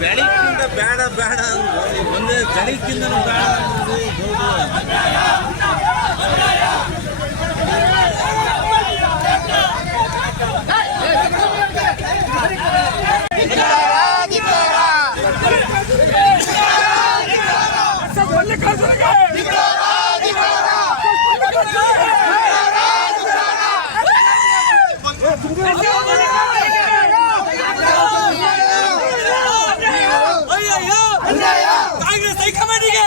ಬೆಳಕಿಂದ ಬೇಡ ಬೇಡ ಒಂದೇ ಬೆಳಕಿಂದ ಬೇಡ ಕಾಂಗ್ರೆಸ್ ಹೈಕಮಾಂಡಿಗೆ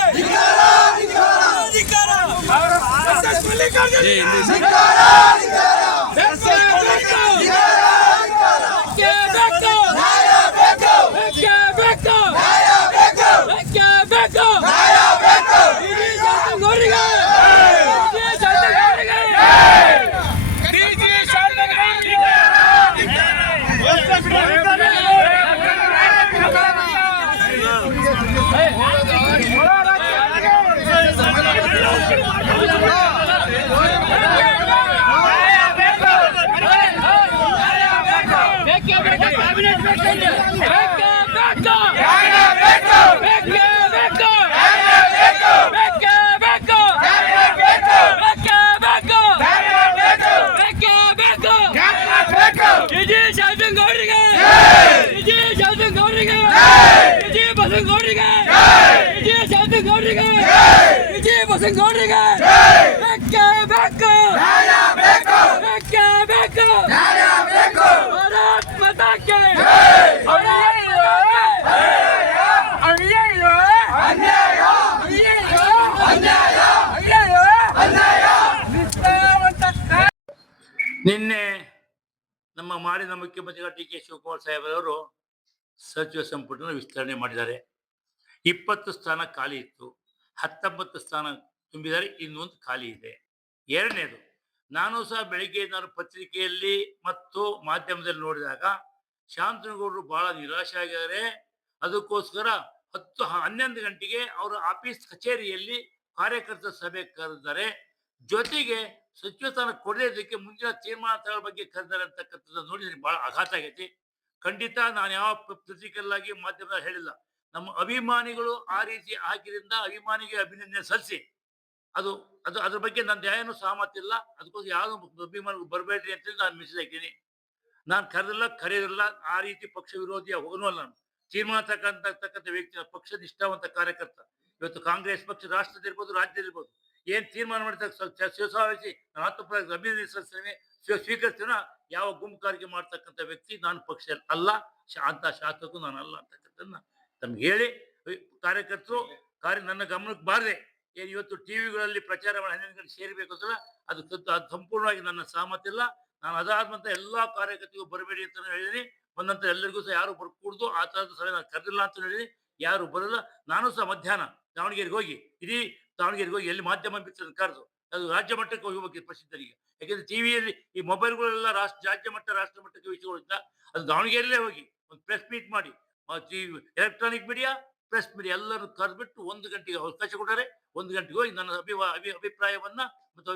ನಿನ್ನೆ ನಮ್ಮ ಮಾಡಿನ ಮುಖ್ಯಮಂತ್ರಿಗಳ ಡಿ ಕೆ ಶಿವಕುಮಾರ್ ಸಾಹೇಬರವರು ಸಚಿವ ಸಂಪುಟ ವಿಸ್ತರಣೆ ಮಾಡಿದ್ದಾರೆ. 20 ಸ್ಥಾನ ಖಾಲಿ ಇತ್ತು, 19 ಸ್ಥಾನ ತುಂಬಿದ್ದಾರೆ, ಇನ್ನೊಂದು ಖಾಲಿ ಇದೆ. ಎರಡನೇದು, ನಾನು ಸಹ ಬೆಳಿಗ್ಗೆ ನಾನು ಪತ್ರಿಕೆಯಲ್ಲಿ ಮತ್ತು ಮಾಧ್ಯಮದಲ್ಲಿ ನೋಡಿದಾಗ ಶಾಂತನಗೌಡರು ಬಹಳ ನಿರಾಶೆ ಆಗಿದ್ದಾರೆ. ಅದಕ್ಕೋಸ್ಕರ 11 ಗಂಟೆಗೆ ಅವರ ಆಫೀಸ್ ಕಚೇರಿಯಲ್ಲಿ ಕಾರ್ಯಕರ್ತರ ಸಭೆ ಕರೆದಿದ್ದಾರೆ. ಜೊತೆಗೆ ಸಚಿವ ಸ್ಥಾನ ಕೊಡಲಿದ್ದಕ್ಕೆ ಮುಂದಿನ ತೀರ್ಮಾನಗಳ ಬಗ್ಗೆ ಕರೆದಾರೆ ಅಂತಕ್ಕಂಥದ್ದು ನೋಡಿದ್ರೆ ಬಹಳ ಆಘಾತ ಆಗೈತಿ. ಖಂಡಿತ ನಾನು ಯಾವ ಪತ್ರಿಕೆಯಲ್ಲಾಗಿ ಮಾಧ್ಯಮದಲ್ಲಿ ಹೇಳಿಲ್ಲ. ನಮ್ಮ ಅಭಿಮಾನಿಗಳು ಆ ರೀತಿ ಹಾಕಿದ್ರಿಂದ ಅಭಿಮಾನಿಗೆ ಅಭಿನಂದನೆ ಸಲ್ಲಿಸಿ ಅದು ಅದು ಅದ್ರ ಬಗ್ಗೆ ನನ್ನ ಯಾರೇನು ಸಹಮತ ಇಲ್ಲ. ಅದಕ್ಕೋಸ್ಕರ ಯಾವ್ದು ಅಭಿಮಾನಿಗಳು ಬರಬೇಡ್ರಿ ಅಂತೇಳಿ ನಾನು ಮೆಸೇಜ್ ಹಾಕಿದ್ದೀನಿ. ನಾನು ಕರೆಯೋದಿಲ್ಲ. ಆ ರೀತಿ ಪಕ್ಷ ವಿರೋಧಿಯ ಹೋಗೋನಲ್ಲ. ನಾನು ತೀರ್ಮಾನ ತಕ್ಕಂಥ ವ್ಯಕ್ತಿ, ಪಕ್ಷ ನಿಷ್ಠಾವಂತ ಕಾರ್ಯಕರ್ತ. ಇವತ್ತು ಕಾಂಗ್ರೆಸ್ ಪಕ್ಷ ರಾಷ್ಟ್ರದಿರ್ಬೋದು, ರಾಜ್ಯದಿರ್ಬೋದು, ಏನ್ ತೀರ್ಮಾನ ಮಾಡಿದ ಶಿವಸಾವಹಿಸಿ ನಾನು ಅಭಿನಂದನೆ ಸಲ್ಲಿಸ್ತೇನೆ, ಸ್ವೀಕರಿಸ್ತೇನೆ. ಯಾವ ಗುಂಪುಗಾರಿಕೆ ಮಾಡ್ತಕ್ಕಂಥ ವ್ಯಕ್ತಿ ನಾನು ಪಕ್ಷ ಅಲ್ಲ, ಅಂತ ಶಾಸಕರು ನಾನು ಅಲ್ಲ ಅಂತಕ್ಕಂಥದ್ದನ್ನ ತಮ್ಗೆ ಹೇಳಿ, ಕಾರ್ಯಕರ್ತರು ನನ್ನ ಗಮನಕ್ಕೆ ಬಾರದೆ ಏನು ಇವತ್ತು ಟಿವಿಗಳಲ್ಲಿ ಪ್ರಚಾರ ಮಾಡಿ 11 ಗಂಟೆ ಸೇರಬೇಕು ಅಂತಲ್ಲ, ಅದು ಸಂಪೂರ್ಣವಾಗಿ ನನ್ನ ಸಹಮತ ಇಲ್ಲ. ನಾನು ಅದಾದ್ಮಂತ ಎಲ್ಲಾ ಕಾರ್ಯಕರ್ತರಿಗೂ ಬರಬೇಡಿ ಅಂತ ಹೇಳಿದೀನಿ. ಬಂದಂತ ಎಲ್ಲರಿಗೂ ಸಹ ಯಾರು ಬರ್ಕೂಡ್ದು ಆ ತರದ ಸಭೆ ನಾನು ಕರೆದಿಲ್ಲ ಅಂತ ಹೇಳಿದೀನಿ. ಯಾರು ಬರಲ್ಲ. ನಾನು ಸಹ ಮಧ್ಯಾಹ್ನ ದಾವಣಗೆರೆಗೆ ಹೋಗಿ ದಾವಣಗೆರೆಗೆ ಹೋಗಿ ಎಲ್ಲಿ ಮಾಧ್ಯಮ ಮಿತ್ರರನ್ನು ಕರೆದು ಅದು ರಾಜ್ಯ ಮಟ್ಟಕ್ಕೆ ಹೋಗಬೇಕು ಪ್ರಸಿದ್ಧರಿಗೆ. ಯಾಕೆಂದ್ರೆ ಟಿವಿಯಲ್ಲಿ ಈ ಮೊಬೈಲ್ಗಳೆಲ್ಲ ರಾಜ್ಯ ಮಟ್ಟ ರಾಷ್ಟ್ರ ಮಟ್ಟಕ್ಕೆ ವಿಷಯಗಳಿಂದ ಅದು ದಾವಣಗೆರೆಯಲ್ಲೇ ಹೋಗಿ ಒಂದು ಪ್ರೆಸ್ ಮೀಟ್ ಮಾಡಿ ಎಲೆಕ್ಟ್ರಾನಿಕ್ ಮೀಡಿಯಾ, ಪ್ರೆಸ್ ಮೀಡಿಯಾ ಎಲ್ಲರೂ ಕರೆದ್ಬಿಟ್ಟು 1 ಗಂಟೆಗೆ ಅವಕಾಶ ಕೊಟ್ಟರೆ 1 ಗಂಟೆಗೆ ಹೋಗಿ ನನ್ನ ಅಭಿಪ್ರಾಯವನ್ನ ಮತ್ತು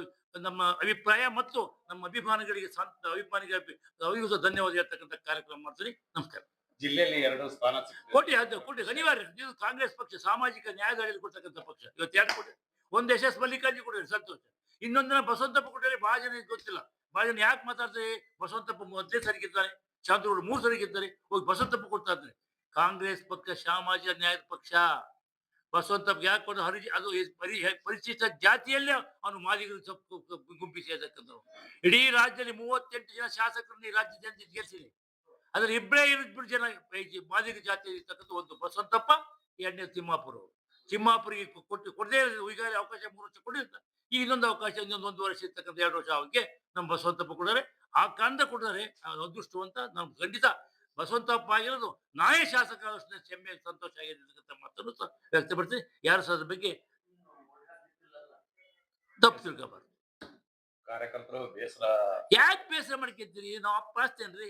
ನಮ್ಮ ಅಭಿಪ್ರಾಯ ಮತ್ತು ನಮ್ಮ ಅಭಿಮಾನಿಗಳಿಗೆ ಅವರಿಗೂ ಸಹ ಧನ್ಯವಾದ ಹೇಳ್ತಕ್ಕಂಥ ಕಾರ್ಯಕ್ರಮ ಮಾಡ್ತೀನಿ. ನಮಸ್ಕಾರ. ಜಿಲ್ಲೆಯಲ್ಲಿ 2 ಸ್ಥಾನ ಕೋಟಿ ಅನಿವಾರ್ಯ. ಇದು ಕಾಂಗ್ರೆಸ್ ಪಕ್ಷ ಸಾಮಾಜಿಕ ನ್ಯಾಯದಲ್ಲಿ ಕೊಡ್ತಕ್ಕಂಥ ಪಕ್ಷ. ಇವತ್ತು 2 ಕೋಟಿ. ಒಂದು ಯಶಸ್ ಮಲ್ಲಿಕಾರ್ಜುನ ಕೊಟ್ಟಿದ್ದಾರೆ, ಸಂತೋಷ. ಇನ್ನೊಂದಿನ ಬಸವಂತಪ್ಪ ಕೊಟ್ಟರೆ ಬಹಳ ಜನ ಗೊತ್ತಿಲ್ಲ. ಬಹಳ ಜನ ಯಾಕೆ ಮಾತಾಡ್ತಾರೆ, ಬಸವಂತಪ್ಪ 1ನೇ ಸರಿಗಿದ್ದಾರೆ, ಶಾಂತಗೌಡರು 3 ಸರಿಗಿದ್ದಾರೆ, ಹೋಗಿ ಬಸವಂತಪ್ಪ ಕೊಡ್ತಾ ಇದ್ದಾರೆ. ಕಾಂಗ್ರೆಸ್ ಪಕ್ಷ ಸಾಮಾಜಿಕ ನ್ಯಾಯದ ಪಕ್ಷ. ಬಸವಂತಪ್ಪ ಯಾಕೆ ಕೊಟ್ಟು ಅದು ಪರಿಶಿಷ್ಟ ಜಾತಿಯಲ್ಲೇ ಅವನು ಮಾದಿಗರು ಗುಂಪಿಸಿ ಸೇರ್ತಕ್ಕಂಥವ್ರು. ಇಡೀ ರಾಜ್ಯದಲ್ಲಿ 38 ಜನ ಶಾಸಕರನ್ನು ಈ ರಾಜ್ಯ ಜನತೆ ಗೆಲ್ಲಿಸಿದೆ. ಅದ್ರ 2 ಜನ ಮಾದಿಗ ಜಾತಿ ಇರ್ತಕ್ಕಂಥ, ಒಂದು ಬಸವಂತಪ್ಪ, 2ನೇ ತಿಮ್ಮಾಪುರಿಗೆ ಕೊಡದೇ ಈಗಾಗಲೇ ಅವಕಾಶ 3 ವರ್ಷ ಕೊಟ್ಟಿರ್ತಾರೆ. ಈಗ ಇನ್ನೊಂದು ಅವಕಾಶ ಇನ್ನೊಂದು 1 ವರ್ಷ ಇರ್ತಕ್ಕಂಥ 2 ವರ್ಷ ಅವಕ್ಕೆ ನಮ್ಮ ಬಸವಂತಪ್ಪ ಕೊಡ್ತಾರೆ. ಆ ಕಾಂಡ ಕೊಡ್ತಾರೆ. ಅದೃಷ್ಟವಂತ. ನಾವು ಖಂಡಿತ ಬಸವಂತಪ್ಪ ಆಗಿರೋದು ನಾನೇ ಶಾಸಕ ಹೆಮ್ಮೆ ಸಂತೋಷ ಆಗಿರ್ತಕ್ಕಂಥ ಮಾತನ್ನು ಸಹ ವ್ಯಕ್ತಪಡಿಸಿ ಯಾರು ಸಹ ಅದ್ರ ಬಗ್ಗೆ ತಪ್ಪು ತಿಳ್ಕೋಬಾರ್ದು. ಕಾರ್ಯಕರ್ತರು ಬೇಸರ ಯಾಕೆ ಬೇಸರ ಮಾಡ್ಕೊಂತೀರಿ? ನಾವು ಅಪ್ಪಾಸ್ತೇನ್ರಿ.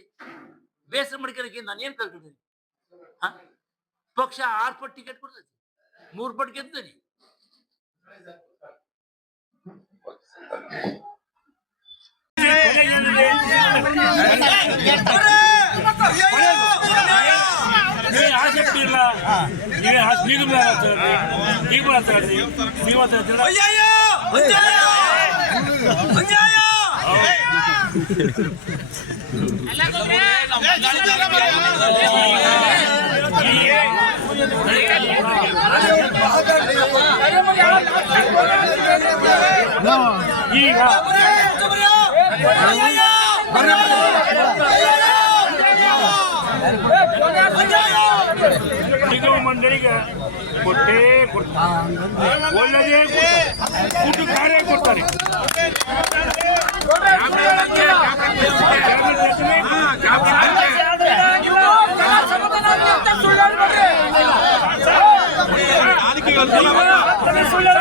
ಬೇಸರ ಮಾಡ್ಕೊಳಕ್ಕೆ ನಾನು ಏನ್ ಕಲ್ಕೊಂಡಿದ್ದೀನಿ? ಪಕ್ಷ 6 ಪಟ್ಟು ಟಿಕೆಟ್ ಕೊಡ್ತೈತಿ, 3 ಪಟ್ಟು ಗೆದ್ದಿರಿ. ನೀವೇ ಆಸೆ ಬಿಟ್ಟಿಲ್ಲ, ನೀವೇ ನೀವು ಈಗ ಮಾತಾಡ್ರಿ, ನೀವು ಮಾತಾಡ್ತಿಲ್ಲ. ಈಗ ನಿಗಮ ಮಂಡಳಿಗೆ ಕೊಟ್ಟೇ ಕೊಡ್ತಾರೆ, ಒಳ್ಳೆದೇ ದುಡ್ಡು ಕಾರ್ಯ ಕೊಡ್ತಾರೆ. ಸುಳ್ಳು